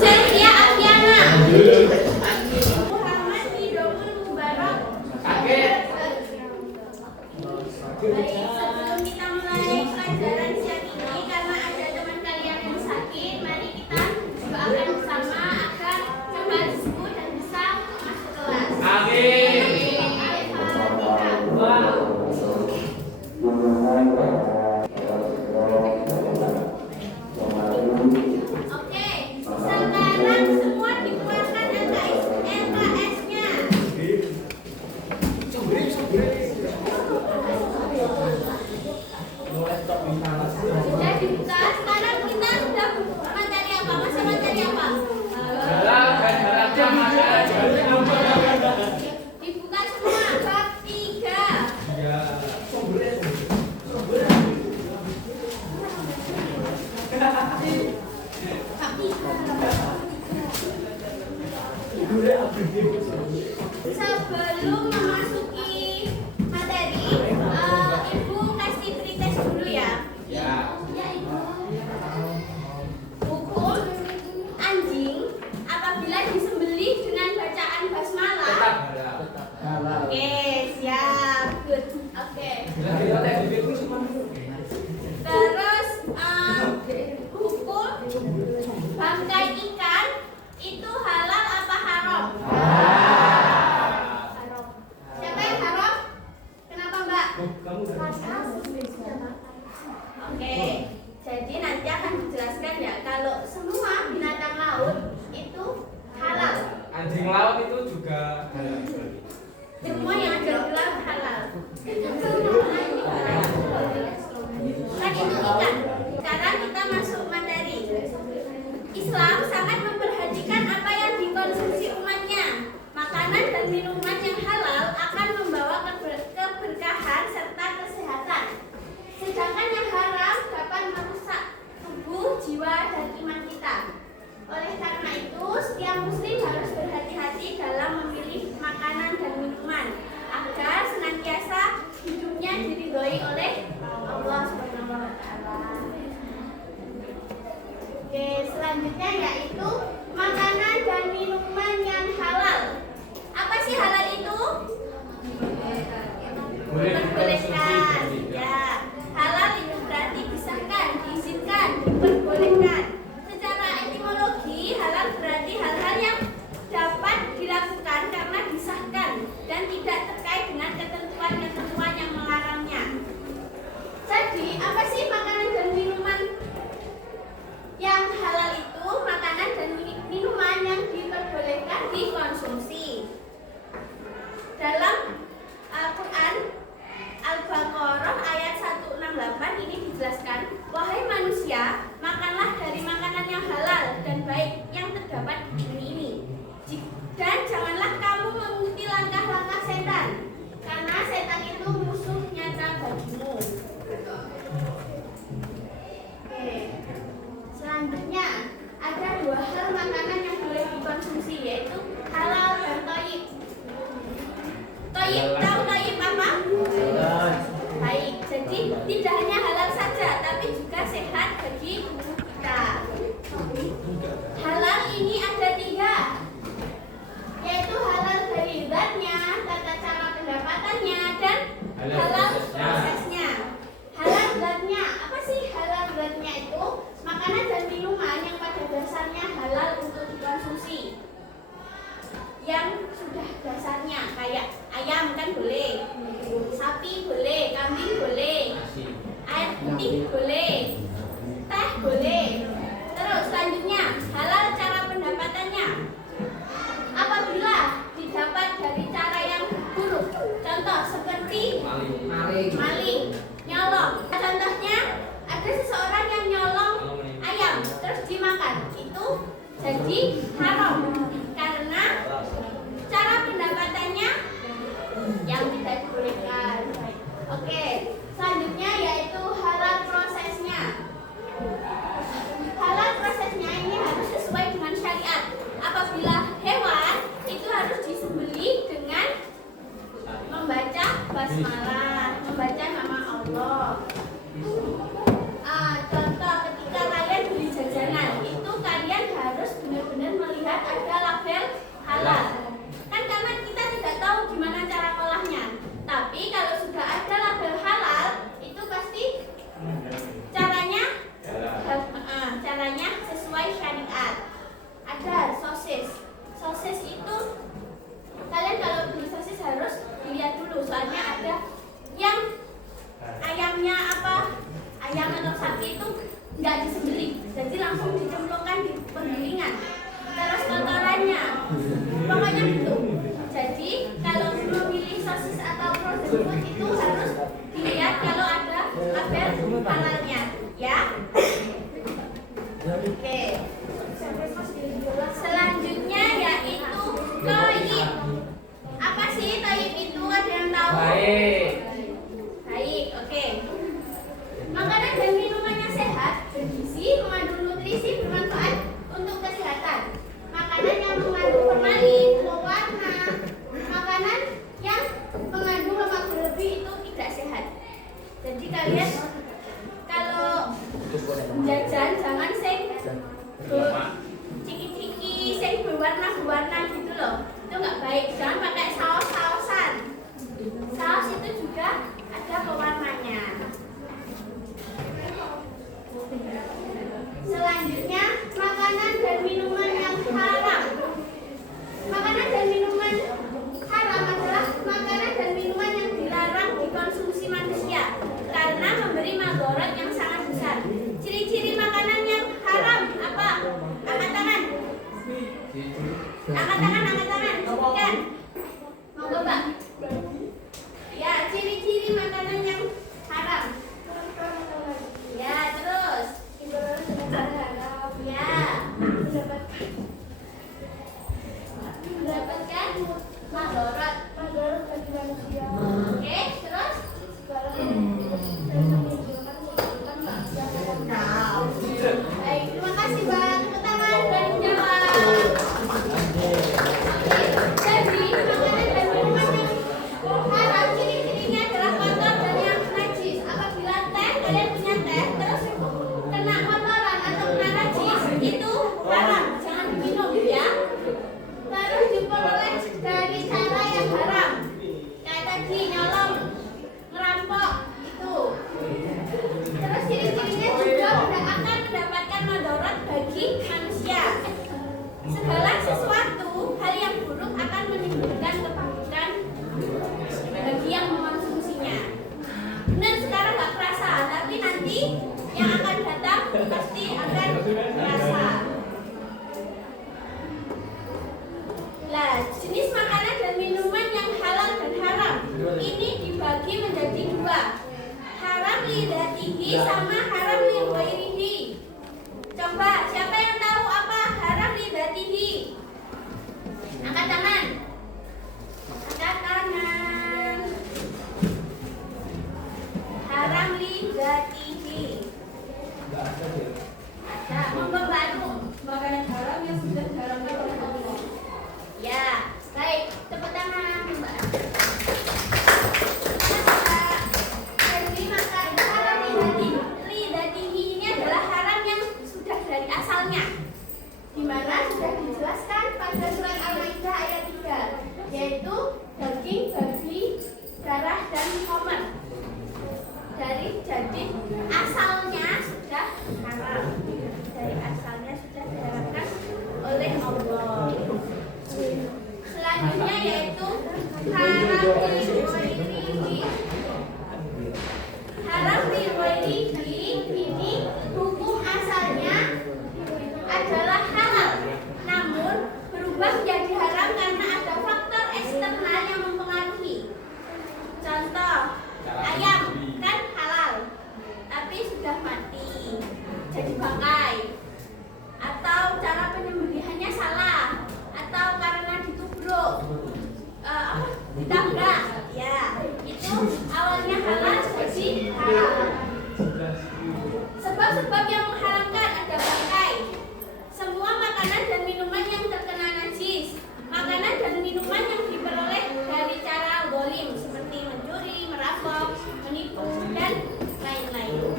Selvia Aviana. Muhammad Hidomul Mubarak. Baik, sebelum kita mulai pelajaran siang ini, karena ada teman kalian yang sakit, mari kita doakan bersama agar cepat sembuh dan bisa masuk kelas. Amin. Oke, sekarang semua dikeluarkan LKS-nya. Sudah dibuka. Sekarang kita sudah materi apa? Masa materi apa? Dibuka semua. Bab 3. Sebelum memasuki materi, Ibu kasih pretest dulu ya. Hukum anjing apabila disembelih dengan bacaan basmalah. Oke, siap. Good. Oke. Terus hukum bangkai ikan itu halal apa haram? Haram. Siapa yang haram? Kenapa, Mbak? Oke. Jadi nanti akan dijelaskan ya, kalau semua binatang laut itu halal. Anjing laut itu juga halal. Semua yang ada di laut halal. Kan itu ikan. Sekarang kita masuk materi. Islam sangat memperhatikan apa yang dikonsumsi umatnya. Makanan dan minuman yang halal akan membawa keberkahan serta kesehatan. Sedangkan yang haram dapat merusak tubuh, jiwa, dan iman kita. Oleh karena itu, setiap muslim harus berhati-hati dalam memilih makanan dan minuman agar senantiasa hidupnya diridhoi oleh Allah Subhanahu wa taala. Oke, selanjutnya yaitu makanan dan minuman yang halal. Apa sih halal itu? Diperbolehkan. Ya, halal itu berarti disahkan, diizinkan, diperbolehkan. Secara etimologi, halal berarti hal-hal yang dapat dilakukan karena disahkan dan tidak terkait dengan ketentuan-ketentuan yang melarangnya. Jadi, apa sih makanan dan minuman yang halal itu? Makanan dan minuman yang diperbolehkan dikonsumsi. Dalam Al-Quran Al-Baqarah ayat 168 ini dijelaskan, wahai manusia, makanlah dari makanan yang halal dan baik yang terdapat di bumi ini. Dan janganlah kamu mengikuti langkah-langkah setan, karena setan itu musuh nyata bagimu. Oke. Selanjutnya ada 2 hal makanan yang boleh dikonsumsi, yaitu halal dan thayyib. Thayyib, tahu thayyib apa? Baik, jadi tidak hanya halal saja, tapi juga sehat bagi tubuh kita. Halal ini ada 3, yaitu halal dari zatnya, tata cara pendapatannya, dan halal prosesnya. Halal zatnya, apa sih halal zatnya itu? Makanan dan minuman yang pada dasarnya halal untuk dikonsumsi. Yang sudah dasarnya kayak ayam kan boleh, sapi boleh, kambing boleh, air putih boleh, teh boleh. Terus selanjutnya halal cara pendapatannya. Apabila didapat dari cara yang buruk, contoh seperti maling, nyolong. Contohnya ada seseorang yang nyolong ayam terus dimakan, itu jadi haram karena cara pendapatannya yang tidak dibolehkan. Oke, selanjutnya yaitu halal prosesnya. Halal prosesnya ini harus sesuai dengan syariat. Apabila hewan itu harus disembelih dengan membaca basmalah, membaca nama Allah. sapi itu nggak disembelih, jadi langsung dicemplungkan di penggilingan. Terus kotorannya, pokoknya gitu. Jadi kalau memilih sosis atau frozen food itu harus dilihat kalau ada label halalnya, ya. Oke. Selanjutnya yaitu toyib. Apa sih toyib itu? Ada yang tahu? Baik. Baik, oke. Makanan dan minumannya sehat, bergizi, mengandung nutrisi, bermanfaat untuk kesehatan. Makanan yang mengandung formalin, pewarna, makanan yang mengandung lemak berlebih itu tidak sehat. Jadi kalian kalau jajan jangan ciki-ciki, sing berwarna-warna gitu loh. Itu nggak baik. Jangan pakai saus-sausan. Saus itu juga ada pewarnanya. Selanjutnya, makanan dan minuman yang haram. Makanan dan minuman haram adalah makanan dan minuman yang dilarang dikonsumsi manusia karena memberi madharat yang sangat besar. Ciri-ciri makanan yang haram apa? Angkat tangan. Angkat tangan, angkat tangan. Sebutkan. Mau coba? Ya, ciri-ciri makanan yang haram. Ya, terus. Ya. Mendapatkan madharat bagi manusia. Oke, terus? Baik, terima kasih Bang. Tepuk tangan dan jawab. Jadi, makanan dan minuman yang haram ciri-cirinya adalah kotor dan yang najis. Apabila kalian punya teh, terus kena kotoran atau kena najis, itu haram. Jangan diminum ya. Terus diperoleh dari cara yang haram. Kayak tadi nyolong, ngerampok itu. Terus ciri-cirinya juga akan mendapatkan madharat bagi manusia. Segala sesuatu hal yang buruk akan menimbulkan keburukan bagi yang mengonsumsinya. Benar sekarang nggak kerasa, tapi nanti yang akan datang pasti akan terasa. Nah, jenis makanan dan minuman yang halal dan haram ini dibagi menjadi dua. Haram lidatihi sama haram lighairihi. Coba, siapa yang tahu apa haram lidatihi? Angkat tangan. Angkat tangan. Haram lidatihi. Ada, monggo baru. Makanan haram yang sudah diharamkan oleh Allah. Ya, baik. Tepuk tangan, Mbak. Jadi makanan haram lidatihi ini adalah haram yang sudah dari asalnya, di mana sudah dijelaskan pada surat Al-Maidah ayat 3, yaitu daging, babi, darah, dan khamr. Jadi asalnya sudah haram. Dari asalnya sudah diharamkan oleh Allah. Selanjutnya yaitu haram lighairihi. Haram lighairihi ini hukum asalnya adalah halal, namun berubah menjadi haram karena ada faktor eksternal yang mempengaruhi. Contoh, ayam kan halal, tapi sudah mati, jadi bangkai. Atau cara penyembelihannya salah, atau karena ditubruk, ditabrak, ya itu awalnya halal jadi haram. Sebab-sebab yang mengharamkan ada bangkai, semua makanan dan minuman yang terkena najis, makanan dan minuman yang diperoleh dari cara zalim seperti mencuri, merampok, menipu, dan lain-lain.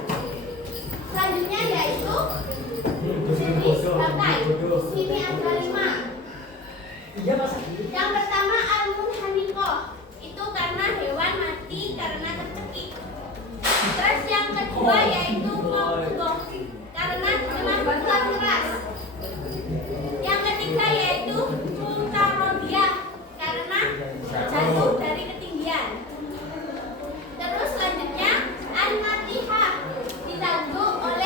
Selanjutnya yaitu jenis bangkai. Di sini ada 5. Yang pertama al-munhaniqah, itu karena hewan mati karena tercekik. Terus yang kedua yaitu maqdhah, karena kena pukulan keras. Yang ketiga yaitu muntarodiyah, karena jatuh dari ketinggian. Terus selanjutnya an-natihah, ditangguh oleh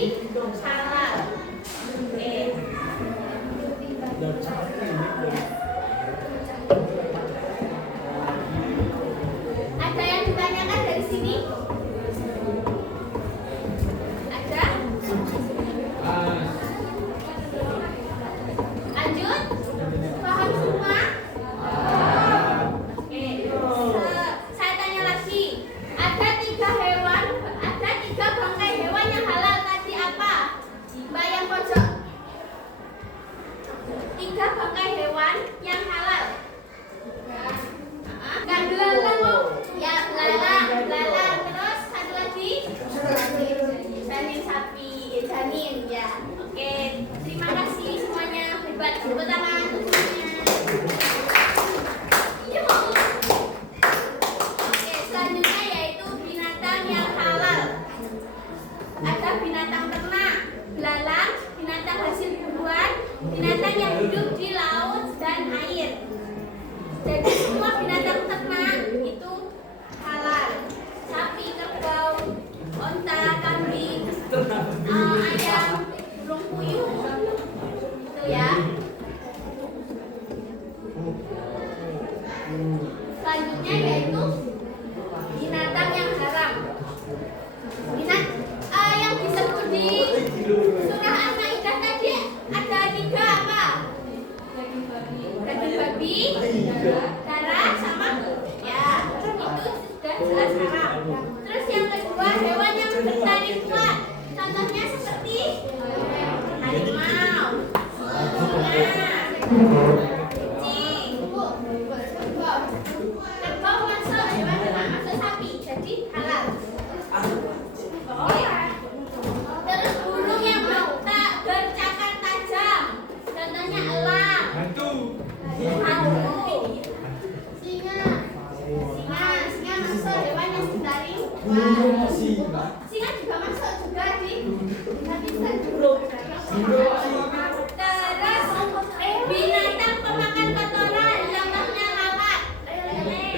halal. Oke. Ada yang ditanyakan dari sini? Ada? Lanjut? Paham semua? Oke. Saya tanya lagi. Ada tiga bangkai hewan yang halal tadi apa? Mbak yang pojok. 3 bangkai hewan yang halal. Nggak belalang. Ya, belalang. Terus satu lagi. Janin sapi, janin ya. Oke, terima kasih semuanya. Hebat. Tepuk tangan untuk semuanya. Oke, selanjutnya yaitu binatang yang halal. Ada binatang ternak, belalang, binatang hasil buruan, binatang yang hidup di laut dan air. Jadi semua binatang ternak itu halal. Sapi, kerbau, onta, kambing, ayam, burung puyuh, itu ya. Selanjutnya yaitu binatang yang haram. Yang disebut di surah Al-Maidah tadi ada 3 apa? Daging babi, darah, sama ya, itu sudah jelas haram. Terus yang kedua, hewan yang bertaring kuat. Contohnya seperti harimau, kucing, kerbau masuk hewan ternak, masuk sapi, jadi halal. Terus burung yang bercakar tajam, contohnya elang, Hantu. singa masuk hewan yang bertaring kuat. Singa juga masuk juga di terus binatang pemakan kotoran, contohnya lalat.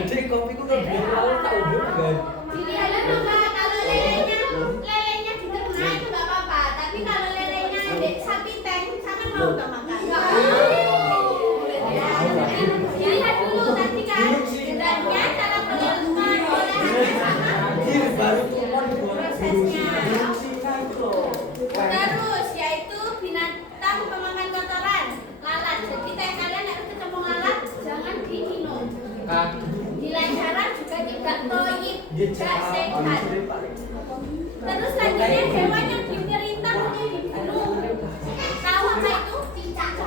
Jadi kopi ku kan biar lalu tahu kan. Dilihat dulu Kak, kalau lelenya diternak itu nggak apa-apa, tapi kalau lelenya sapi tank, sangat mau nggak makan? Dilihat dulu nanti kan, sebenarnya cara pengolahannya sama Baru cuma prosesnya. singa itu loh. Terus yaitu binatang pemakan kotoran, lalat. Jadi kayak kalian harus ketemu lalat, jangan diminum. Nilai haram juga tidak toyib, tidak sehat. Terus selanjutnya hewan yang diperintah untuk dibunuh. Tahu apa itu? Cicak.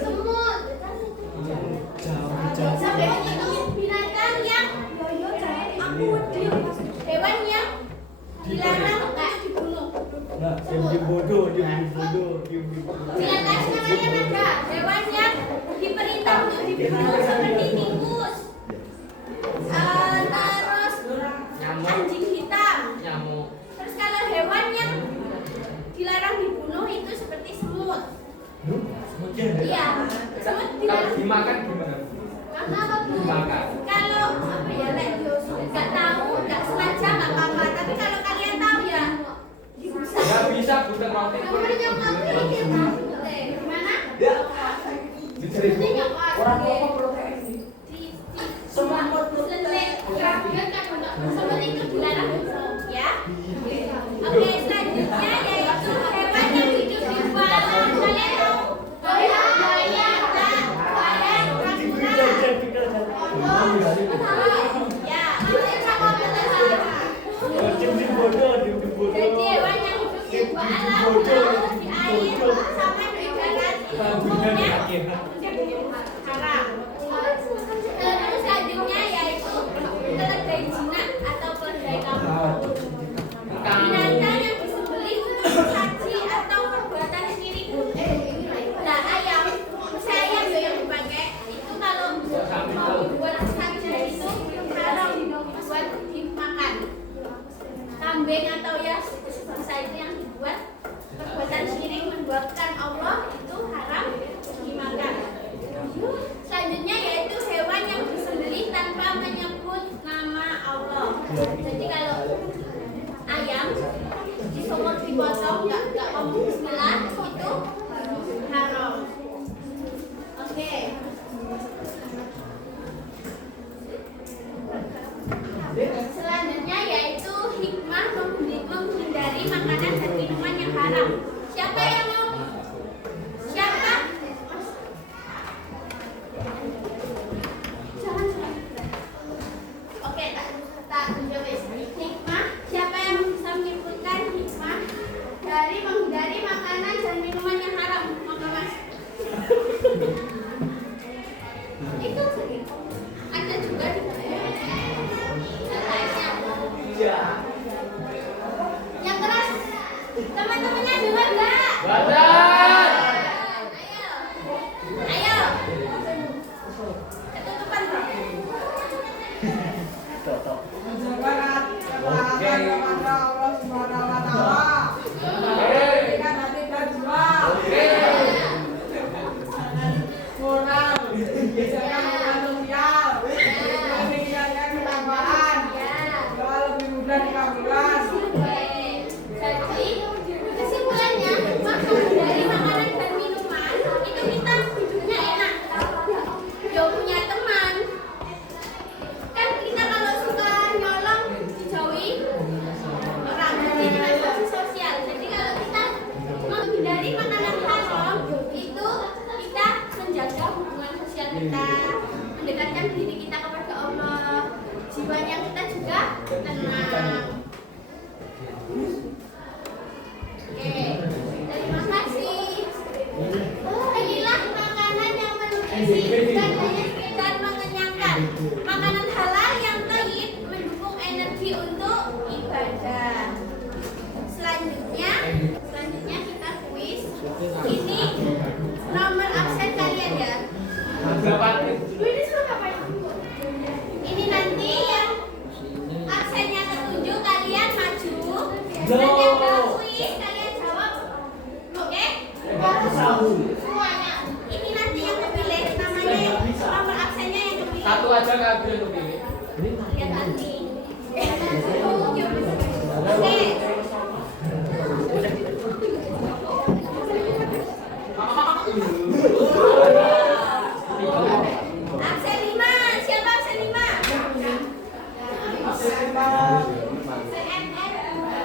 Semut. Sampai itu binatang yang hewan yang dilarang untuk dibunuh. Nah, yang bodoh. Binatang namanya ada hewan yang diperintah untuk dibunuh seperti tikus, terus anjing hitam. Terus kalau hewan yang dilarang dibunuh itu seperti semut. Iya, semut Kalau dilarang. dimakan gimana? Dimakan. Kalau apa ya, nggak tahu, nggak sengaja nggak apa-apa. Tapi kalau kalian tahu ya, bisa. Nggak bisa bukan roti. Gimana? Orang ngomong Semut itu dilarang ya. Oke, selanjutnya yaitu hewan yang hidup di bawah. Kalian tahu? Buaya, ya, jadi hewan yang hidup di bawah alam, di air, sampai di darat, umumnya haram. Terus selanjutnya yaitu keledai jinak atau keledai kampung. Binatang yang disembelih untuk saji atau perbuatan syirik. Nah, ayam, saya yang dipakai itu kalau mau dibuat saja itu haram buat dimakan. Kambing atau ya sebangsa itu yang dibuat perbuatan syirik membuatkan Allah itu haram dimakan. Ayo. Ketutupan. Jadi kesimpulannya, dari makanan dan minuman itu kita hidupnya enak. Yo punya teman. Kan kita kalau suka nyolong dijauhi orang, jadi interaksi sosial. Jadi kalau kita menghindari makanan haram, itu kita menjaga hubungan sosial kita, mendekatkan diri kita kepada Allah, jiwanya kita juga tenang. Oke, terima kasih. Inilah makanan yang bernutrisi dan hanya sekedar mengenyangkan. Makanan halal yang thayyib mendukung energi untuk ibadah. Selanjutnya kita kuis. Ini nomor absen kalian ya. Ini nanti yang absennya ketujuh kalian maju dan yang dalam kuis kalian jawab. Oke? Semuanya. Ini nanti yang kepilih namanya nomor absennya yang kepilih. Satu aja nggak boleh lu pilih. Lihat nanti. Oke. Absen 5. Siapa absen 5?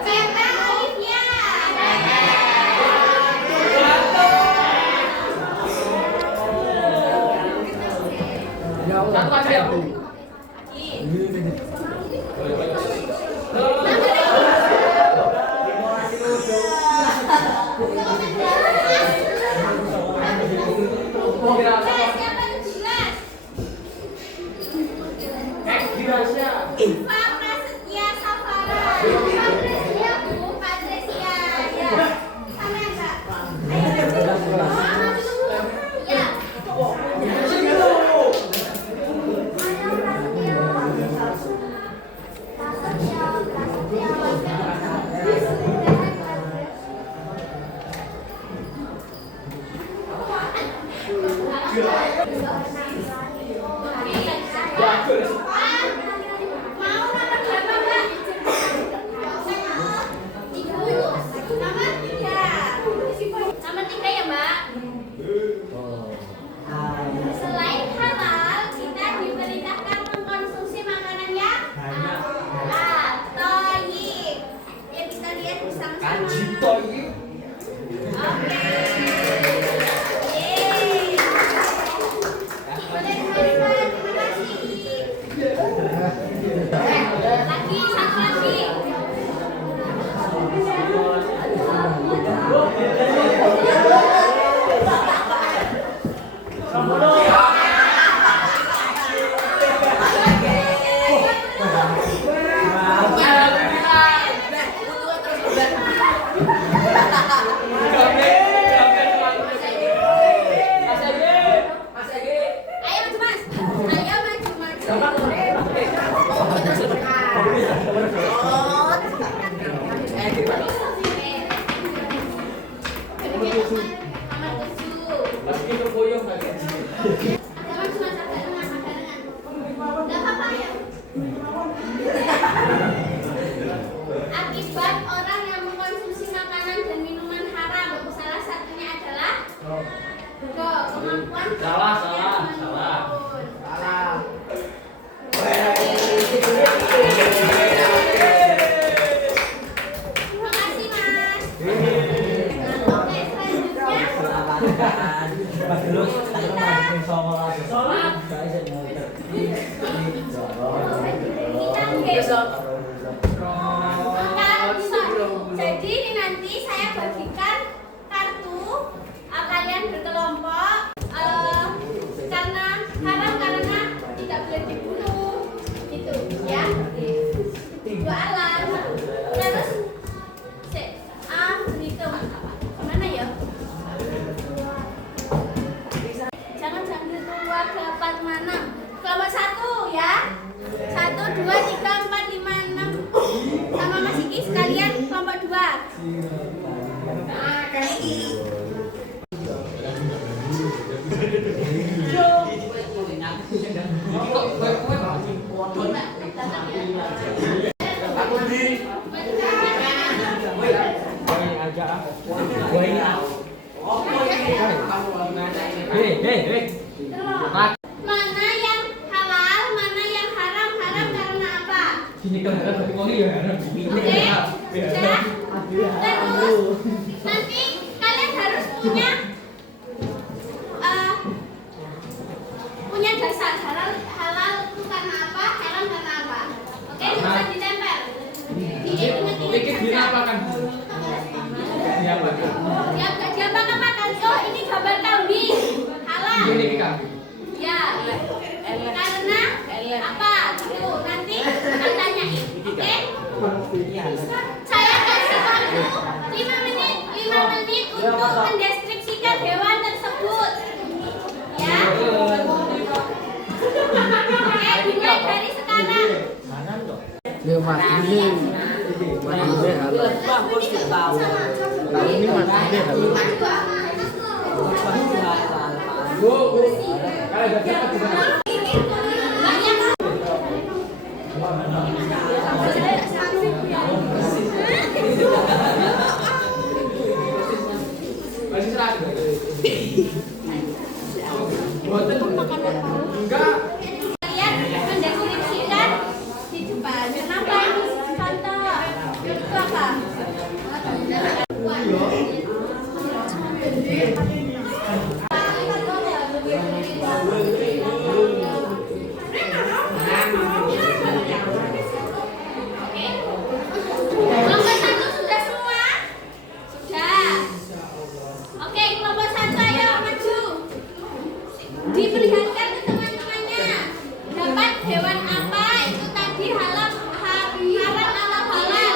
Pepe Olivia. Satu aja ya, Bu. Siapa 17? Girasya. Pak Prasetya Safara. Pak Prasetya, Bu. Pak Prasetya. Ya. Sama enggak? Ayo. Ya. Mau nomor berapa, Mbak? Nomor 3. Nomor 3 ya, Mbak. Selain halal, kita diperintahkan mengkonsumsi makanan yang halal, thayyib. Ya kita lihat bersama-sama. Oke. Yeay. Boleh teman-teman, terima kasih. Lagi, satu lagi. Ayo maju, Mas. Ayo maju. Nomor 7. Lagi itu boyong lagi. Agak maju, Mas. Agak lengan, agak lengan. Nggak apa-apa ya. Akibat orang yang mengkonsumsi makanan dan minuman haram, salah satunya adalah kemampuan Salah. Terima kasih, Mas. Oke, selanjutnya jadi ini nanti saya bagikan kartu, kalian berkelompok, karena haram, karena tidak boleh dibunuh gitu ya. Dua alam terus berhitung mana ya. Aku di. Mana yang halal, mana yang haram? Haram karena apa? Oke, sudah. Terus nanti kalian harus punya dasar halal itu karena apa, haram karena apa. Oke, bisa ditempel. Dikit diapakan? Diapakan? Diapakan? Oh, ini gambar kambing. Halal. Ini kambing. Ya. Karena apa? Gitu. Nanti akan tanyain. Oke? Saya kasih waktu 5 menit untuk mendeskripsikan hewan tersebut. Ya. Oke, dimulai dari sekarang. Ya mati halal. Kalau ini mati halal. Bu, kalau udah cepat juga. Masih serah. Enggak. Kalian mendeskripsikan di depan. Kenapa ini contoh? Itu apa? Kelompok 1 sudah semua? Sudah. Oke, kelompok 1 ayo maju. Diperlihatkan ke teman-temannya. Dapat hewan apa? Itu tadi haram atau halal.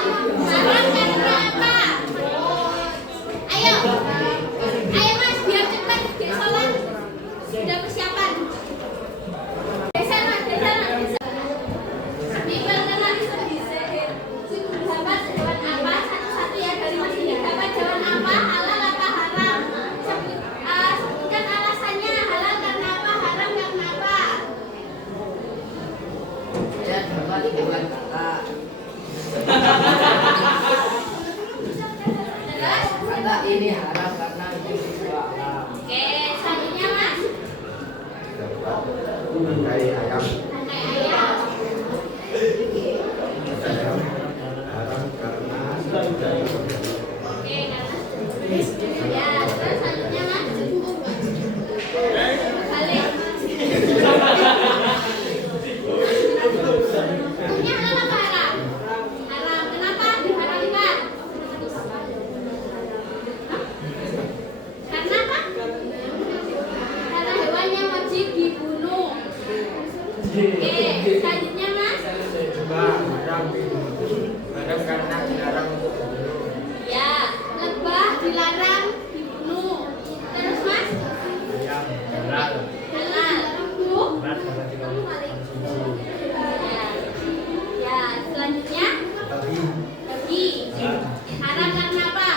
Haram karena apa? Ayo. Ayo Mas, biar cepat di sholat. Sudah persiapan. Geser Mas, geser Mas. Dapat hewan apa? Satu-satu ya dari Mas ini. Dapat hewan apa? Halal apa haram? Sebutkan alasannya. Halal karena apa? Haram karena apa? Saya dapat hewan kakak. Terus? Kakak ini haram karena itu juga haram. Oke, selanjutnya Mas. Bangkai ayam Bangkai ayam. haram karena Oke, karena ya, terus selanjutnya Mas. Balik. Hukumnya halal apa haram? Haram. Kenapa diharamkan? Hah? Karena apa? Karena hewannya wajib dibunuh. Oke, selanjutnya Mas. haram karena dilarang untuk membunuh. Ya, lebah dilarang dibunuh. Terus Mas? Ayam halal Halal. Bu? Ya. Ya, selanjutnya babi. Haram karena apa?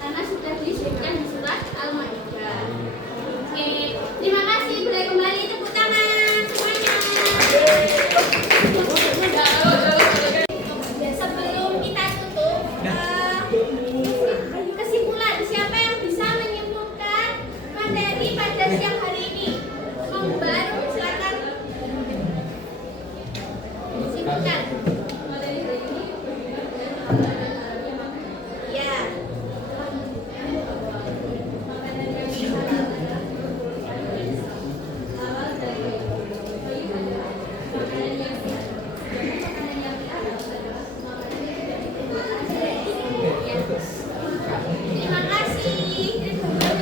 Karena sudah disebutkan di surat Al-Maidah. Oke, terima kasih. Boleh kembali tepuk tangan semuanya. Sebelum kita tutup, kesimpulan siapa yang bisa menyimpulkan materi pada siang hari ini? Membar, silakan. Simpulkan. Ya. Terima kasih.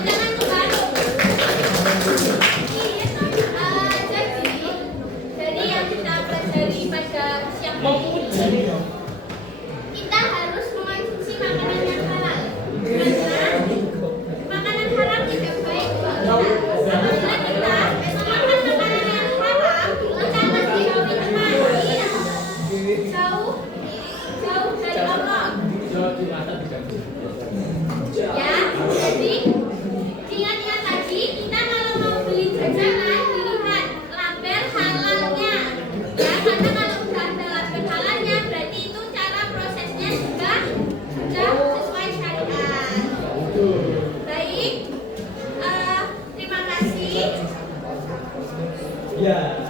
Jangan lupa. kasih. Ya.